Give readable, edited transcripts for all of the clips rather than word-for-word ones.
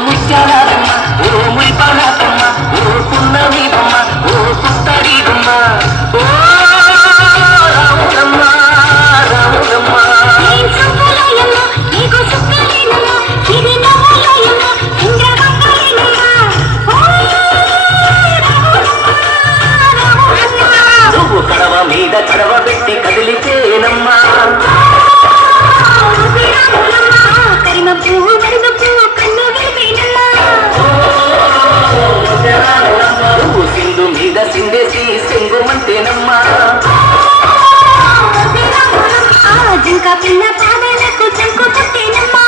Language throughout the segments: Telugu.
ముత్యాలమ్మ ఓ మురిపాలమ్మ ఓ పున్నమి బొమ్మ ఓ పుత్తడి బొమ్మ ఓ రాములమ్మ రాములమ్మ నువ్వు కడవ మీద కడవ పెట్టి కదిలితేనమ్మా నువ్వు సింధు మీద సిందేసి సింగుమంటేనమ్మా జింక పిల్ల పాదాలకు చంకు పుట్టేనమ్మా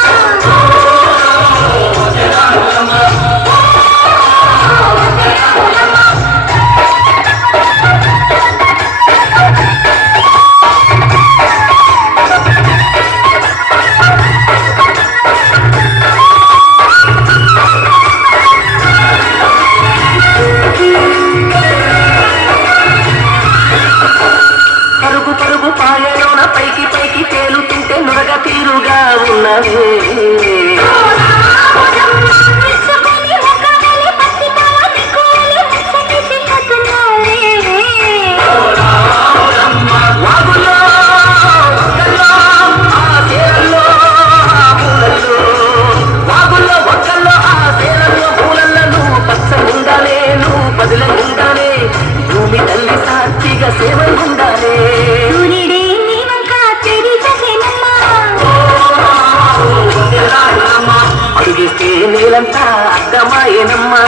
పరుగు పరుగు పాయలోన పైకి పైకి తేలుతుంటే నురగ తీరుగా ఉన్నవే వాగుల్లో ఒక్కల్లో ఆ తీరంలో ఆ పూలల్లో వాగుల్లో ఒక్కల్లో ఆ తీరంలో పూలల్లో నువ్వు పచ్చగుండాలే నువ్వు బదులంగుండాలే భూమి తల్లి సాక్షిగా సేవలుండాలే అడుగిస్తే నేలంతా అర్థమాయేనమ్మా